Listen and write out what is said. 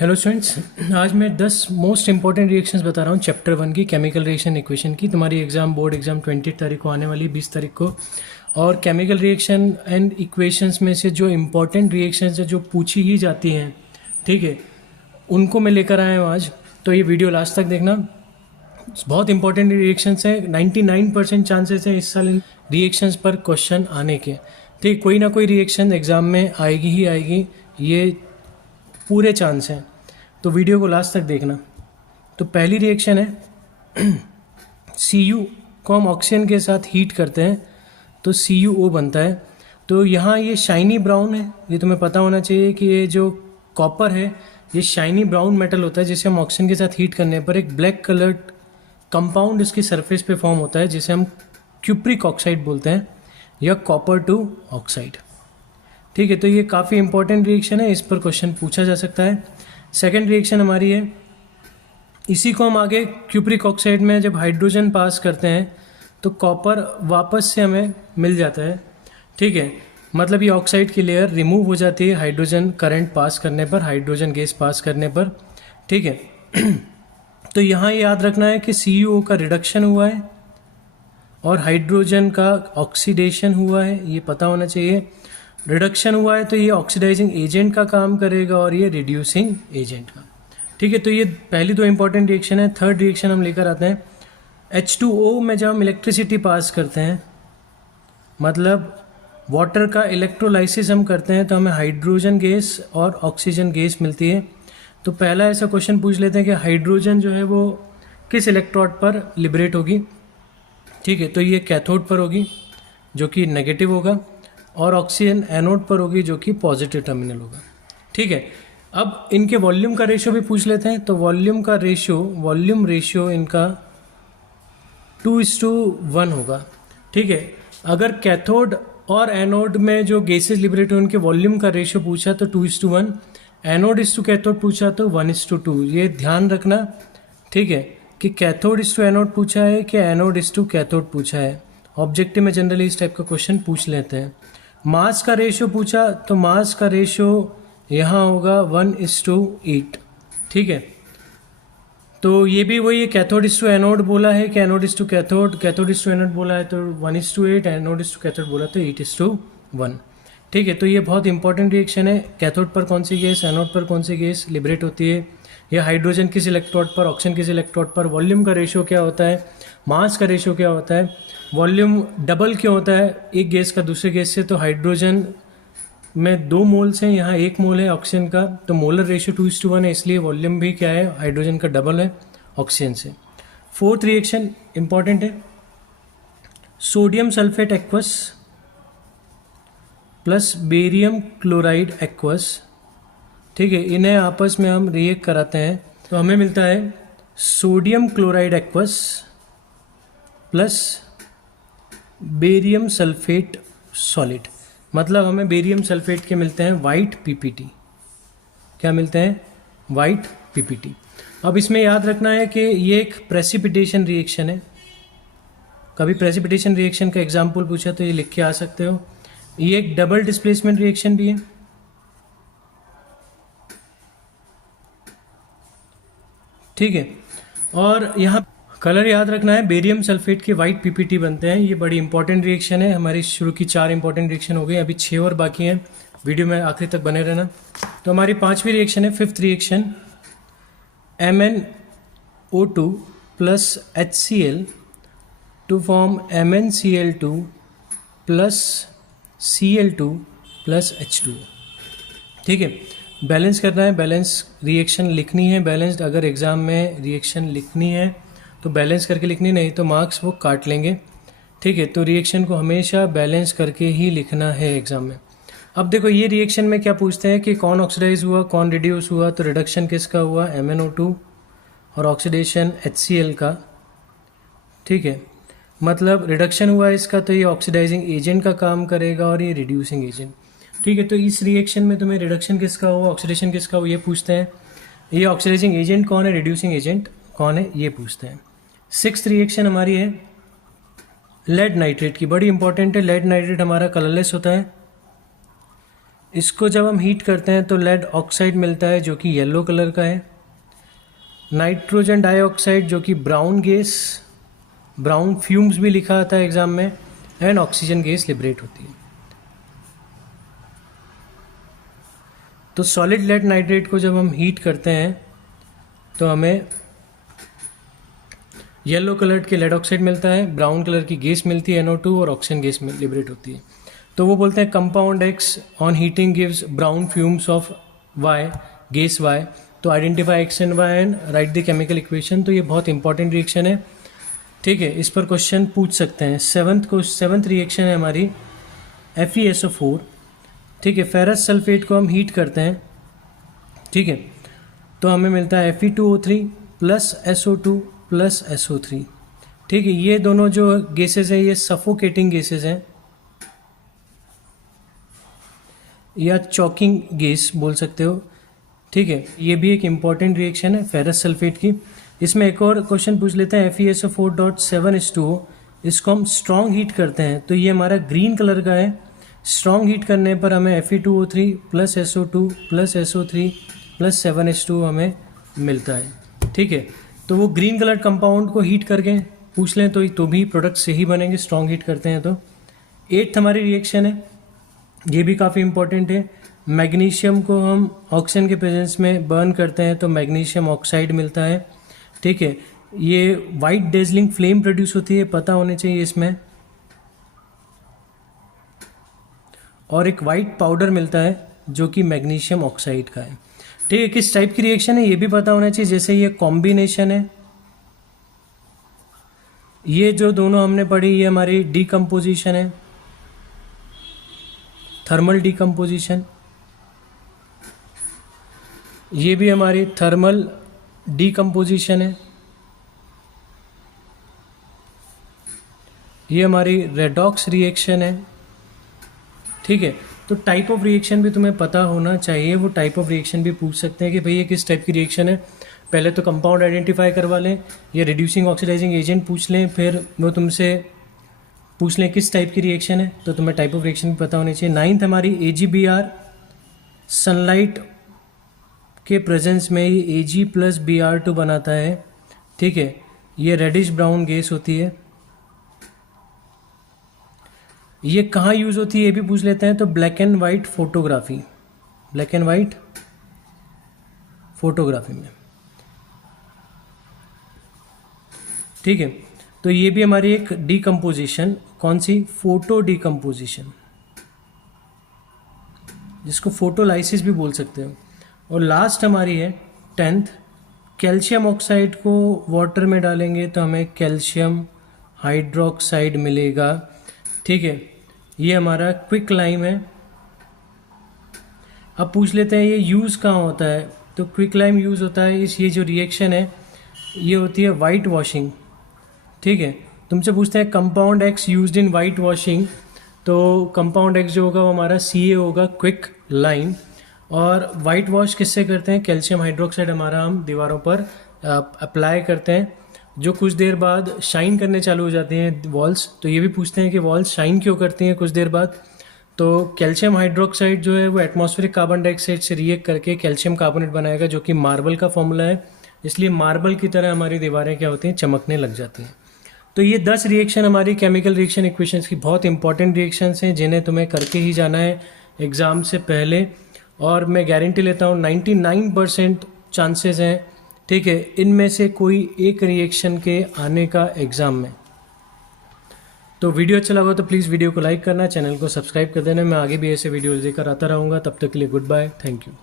Hello students, आज मैं 10 most important reactions बता रहा हूँ चैप्टर 1 की केमिकल रिएक्शन इक्वेशन की। तुम्हारी एग्जाम बोर्ड एग्जाम 20 तारीख को आने वाली 20 तारीख को। और केमिकल रिएक्शन एंड इक्वेशंस में से जो इंपॉर्टेंट रिएक्शंस है जो पूछी ही जाती हैं, ठीक है, उनको मैं लेकर आया हूँ आज। तो ये वीडियो लास्ट तक देखना, बहुत इंपॉर्टेंट रिएक्शंस है। 99% चांसेस है इस साल इन रिएक्शंस पर क्वेश्चन आने के। ठीक, कोई ना कोई रिएक्शन एग्जाम में आएगी ही आएगी, ये पूरे चांस हैं। तो वीडियो को लास्ट तक देखना। तो पहली रिएक्शन है Cu को हम ऑक्सीजन के साथ हीट करते हैं तो CuO बनता है। तो यहाँ ये शाइनी ब्राउन है, ये तुम्हें पता होना चाहिए कि ये जो कॉपर है ये शाइनी ब्राउन मेटल होता है जिसे हम ऑक्सीजन के साथ हीट करने पर एक ब्लैक कलर्ड कंपाउंड इसकी सरफेस पे फॉर्म होता है जिसे हम क्यूप्रिक ऑक्साइड बोलते हैं या कॉपर टू ऑक्साइड। ठीक है, तो ये काफ़ी इंपॉर्टेंट रिएक्शन है, इस पर क्वेश्चन पूछा जा सकता है। सेकेंड रिएक्शन हमारी है, इसी को हम आगे क्यूप्रिक ऑक्साइड में जब हाइड्रोजन पास करते हैं तो कॉपर वापस से हमें मिल जाता है। ठीक है, मतलब ये ऑक्साइड की लेयर रिमूव हो जाती है हाइड्रोजन करंट पास करने पर, हाइड्रोजन गैस पास करने पर। ठीक है तो यहाँ ये याद रखना है कि CuO का रिडक्शन हुआ है और हाइड्रोजन का ऑक्सीडेशन हुआ है, ये पता होना चाहिए। रिडक्शन हुआ है तो ये ऑक्सीडाइजिंग एजेंट का काम करेगा और ये रिड्यूसिंग एजेंट का। ठीक है, तो ये पहली दो इंपॉर्टेंट रिएक्शन है। थर्ड रिएक्शन हम लेकर आते हैं H2O में जब हम इलेक्ट्रिसिटी पास करते हैं, मतलब वाटर का इलेक्ट्रोलाइसिस हम करते हैं तो हमें हाइड्रोजन गैस और ऑक्सीजन गैस मिलती है। तो पहला ऐसा क्वेश्चन पूछ लेते हैं कि हाइड्रोजन जो है वो किस इलेक्ट्रोड पर लिबरेट होगी। ठीक है, तो ये कैथोड पर होगी जो कि नेगेटिव होगा और ऑक्सीजन एनोड पर होगी जो कि पॉजिटिव टर्मिनल होगा। ठीक है, अब इनके वॉल्यूम का रेशियो भी पूछ लेते हैं। तो वॉल्यूम रेशियो इनका 2:1 होगा। ठीक है, अगर कैथोड और एनोड में जो गैसेस लिबरेट हुए उनके वॉल्यूम का रेशियो पूछा तो 2:1, एनोड इस टू कैथोड पूछा तो 1:2। ये ध्यान रखना, ठीक है, कि कैथोड इस टू एनोड पूछा है कि एनोड इस टू कैथोड पूछा है। ऑब्जेक्टिव में जनरली इस टाइप का क्वेश्चन पूछ लेते हैं। मास का रेशियो पूछा तो मास का रेशियो यहाँ होगा 1:8। ठीक है, तो ये भी वही है, कैथोड इस टू एनोड बोला है कि एनोड इस टू कैथोड, कैथोड इस टू एनोड बोला है तो 1:8, एनोड इस टू कैथोड बोला तो 8:1। ठीक है, तो ये बहुत इंपॉर्टेंट रिएक्शन है। कैथोड पर कौन सी गैस, एनोड पर कौन सी गैस लिबरेट होती है, या हाइड्रोजन किस इलेक्ट्रोड पर, ऑक्सीजन किस इलेक्ट्रोड पर, वॉल्यूम का रेशियो क्या होता है, मास का रेशियो क्या होता है, वॉल्यूम डबल क्यों होता है एक गैस का दूसरे गैस से। तो हाइड्रोजन में 2 मोल्स हैं, यहाँ 1 मोल है ऑक्सीजन का, तो मोलर रेशियो 2:1 है, इसलिए वॉल्यूम भी क्या है, हाइड्रोजन का डबल है ऑक्सीजन से। फोर्थ रिएक्शन इंपॉर्टेंट है, sodium sulphate aqueous plus barium chloride aqueous. ठीक है, इन्हें आपस में हम रिएक्ट कराते हैं तो हमें मिलता है sodium chloride aqueous plus barium sulphate solid. मतलब हमें बेरियम सल्फेट के मिलते हैं वाइट PPT। क्या मिलते हैं, वाइट PPT। अब इसमें याद रखना है कि ये एक प्रेसिपिटेशन रिएक्शन है। कभी प्रेसिपिटेशन रिएक्शन का एग्जाम्पल पूछा तो ये लिख के आ सकते हो। ये एक डबल डिस्प्लेसमेंट रिएक्शन भी है। ठीक है, और यहाँ कलर याद रखना है, बेरियम सल्फेट के वाइट PPT बनते हैं। ये बड़ी इंपॉर्टेंट रिएक्शन है। हमारी शुरू की 4 इंपॉर्टेंट रिएक्शन हो गई, अभी 6 और बाकी हैं। वीडियो में आखिरी तक बने रहना। तो हमारी 5वीं रिएक्शन है, fifth reaction, MnO2 plus HCl to form MnCl2 plus Cl2 plus H2। ठीक है, बैलेंस करना है, बैलेंस रिएक्शन लिखनी है। बैलेंस्ड अगर एग्ज़ाम में रिएक्शन लिखनी है तो बैलेंस करके लिखनी, नहीं तो मार्क्स वो काट लेंगे। ठीक है, तो रिएक्शन को हमेशा बैलेंस करके ही लिखना है एग्ज़ाम में। अब देखो ये रिएक्शन में क्या पूछते हैं कि कौन ऑक्सीडाइज हुआ, कौन रिड्यूस हुआ। तो रिडक्शन किसका हुआ, MnO2, और ऑक्सीडेशन HCl का। ठीक है, मतलब रिडक्शन हुआ इसका तो ये ऑक्सीडाइजिंग एजेंट का काम करेगा और ये रिड्यूसिंग एजेंट। ठीक है, तो इस रिएक्शन में तुम्हें रिडक्शन किसका हुआ, ऑक्सीडेशन किसका हुआ, ये पूछते हैं। ये ऑक्सीडाइजिंग एजेंट कौन है, रिड्यूसिंग एजेंट कौन है, ये पूछते हैं। सिक्स्थ रिएक्शन हमारी है लेड नाइट्रेट की, बड़ी इंपॉर्टेंट है। लेड नाइट्रेट हमारा कलरलेस होता है इसको जब हम हीट करते हैं तो लेड ऑक्साइड मिलता है जो कि येलो कलर का है, नाइट्रोजन डाइऑक्साइड जो कि ब्राउन गैस, ब्राउन फ्यूम्स भी लिखा आता है एग्जाम में, एंड ऑक्सीजन गैस लिबरेट होती है। तो सॉलिड लेड नाइट्रेट को जब हम हीट करते हैं तो हमें येलो कलर के लेड ऑक्साइड मिलता है, ब्राउन कलर की गैस मिलती है NO2 और ऑक्सीजन गैस में लिबरेट होती है। तो वो बोलते हैं compound X on heating gives brown fumes of Y, gas Y। तो identify X and Y and right the chemical equation. तो ये बहुत इंपॉर्टेंट रिएक्शन है, ठीक है, इस पर क्वेश्चन पूछ सकते हैं। सेवन्थ रिएक्शन है हमारी FeSO4, ठीक है। फेरस सल्फेट को हम हीट करते हैं, ठीक है, तो हमें मिलता है Fe2O3 plus SO2 plus SO3, ठीक है। ये दोनों जो गैसेज हैं ये सफोकेटिंग गैसेज हैं या चॉकिंग गैस बोल सकते हो, ठीक है। ये भी एक इम्पॉर्टेंट रिएक्शन है फेरस सल्फेट की। इसमें एक और क्वेश्चन पूछ लेते हैं FeSO4.7H2O, इसको हम स्ट्रॉन्ग हीट करते हैं तो ये हमारा ग्रीन कलर का है। स्ट्रॉन्ग हीट करने पर हमें Fe2O3 plus SO2 plus SO3 plus 7H2O हमें मिलता है, ठीक है। तो वो ग्रीन कलर कंपाउंड को हीट करके पूछ लें तो भी प्रोडक्ट से ही बनेंगे, स्ट्रॉन्ग हीट करते हैं तो। 8th हमारी रिएक्शन है, ये भी काफ़ी इंपॉर्टेंट है। मैग्नीशियम को हम ऑक्सीजन के प्रेजेंस में बर्न करते हैं तो मैग्नीशियम ऑक्साइड मिलता है, ठीक है। ये वाइट डेजलिंग फ्लेम प्रोड्यूस होती है, पता होने चाहिए इसमें, और एक वाइट पाउडर मिलता है जो कि मैग्नीशियम ऑक्साइड का है, ठीक है। किस टाइप की रिएक्शन है ये भी पता होना चाहिए। जैसे ये कॉम्बिनेशन है, ये जो दोनों हमने पढ़ी ये हमारी डीकम्पोजिशन है, थर्मल डीकम्पोजिशन। ये भी हमारी थर्मल डीकम्पोजिशन है। ये हमारी रेडॉक्स रिएक्शन है, ठीक है। तो टाइप ऑफ रिएक्शन भी तुम्हें पता होना चाहिए, वो टाइप ऑफ रिएक्शन भी पूछ सकते हैं कि भाई ये किस टाइप की रिएक्शन है। पहले तो कंपाउंड आइडेंटिफाई करवा लें, या रिड्यूसिंग ऑक्सीडाइजिंग एजेंट पूछ लें, फिर वो तुमसे पूछ लें किस टाइप की रिएक्शन है, तो तुम्हें टाइप ऑफ रिएक्शन भी पता होनी चाहिए। 9th हमारी AgBr, सनलाइट के प्रेजेंस में ये Ag प्लस Br2 बनाता है, ठीक है। ये रेडिश ब्राउन गैस होती है। ये कहाँ यूज़ होती है ये भी पूछ लेते हैं, तो black and white photography, black and white photography में, ठीक है। तो ये भी हमारी एक डीकम्पोजिशन, कौन सी, फोटो डीकम्पोजिशन, जिसको फोटोलाइसिस भी बोल सकते हो। और लास्ट हमारी है 10th, कैल्शियम ऑक्साइड को वाटर में डालेंगे तो हमें कैल्शियम हाइड्रोक्साइड मिलेगा, ठीक है। ये हमारा क्विक लाइम है। अब पूछ लेते हैं ये यूज़ कहाँ होता है, तो क्विक लाइम यूज़ होता है ये जो रिएक्शन है ये होती है वाइट वॉशिंग, ठीक है। तुमसे पूछते हैं compound X used in white washing, तो कंपाउंड X जो होगा वो हमारा Ca होगा, क्विक लाइम। और वाइट वॉश किससे करते हैं, कैल्शियम हाइड्रोक्साइड हमारा हम दीवारों पर अप्लाई करते हैं, जो कुछ देर बाद शाइन करने चालू हो जाती हैं वॉल्स। तो ये भी पूछते हैं कि वॉल्स शाइन क्यों करती हैं कुछ देर बाद, तो कैल्शियम हाइड्रोक्साइड जो है वो एटमॉस्फेरिक कार्बन डाइऑक्साइड से रिएक्ट करके कैल्शियम कार्बोनेट बनाएगा, जो कि मार्बल का फॉर्मूला है। इसलिए मार्बल की तरह हमारी दीवारें क्या होती हैं, चमकने लग जाती हैं। तो ये 10 रिएक्शन हमारी केमिकल रिएक्शन इक्वेशंस की बहुत इंपॉर्टेंट रिएक्शंस हैं, जिन्हें तुम्हें करके ही जाना है एग्ज़ाम से पहले। और मैं गारंटी लेता हूँ 99% चांसेस हैं, ठीक है, इनमें से कोई एक रिएक्शन के आने का एग्ज़ाम में। तो वीडियो अच्छा लगा तो प्लीज़ वीडियो को लाइक करना, चैनल को सब्सक्राइब कर देना। मैं आगे भी ऐसे वीडियोज़ लेकर आता रहूँगा। तब तक के लिए गुड बाय, थैंक यू।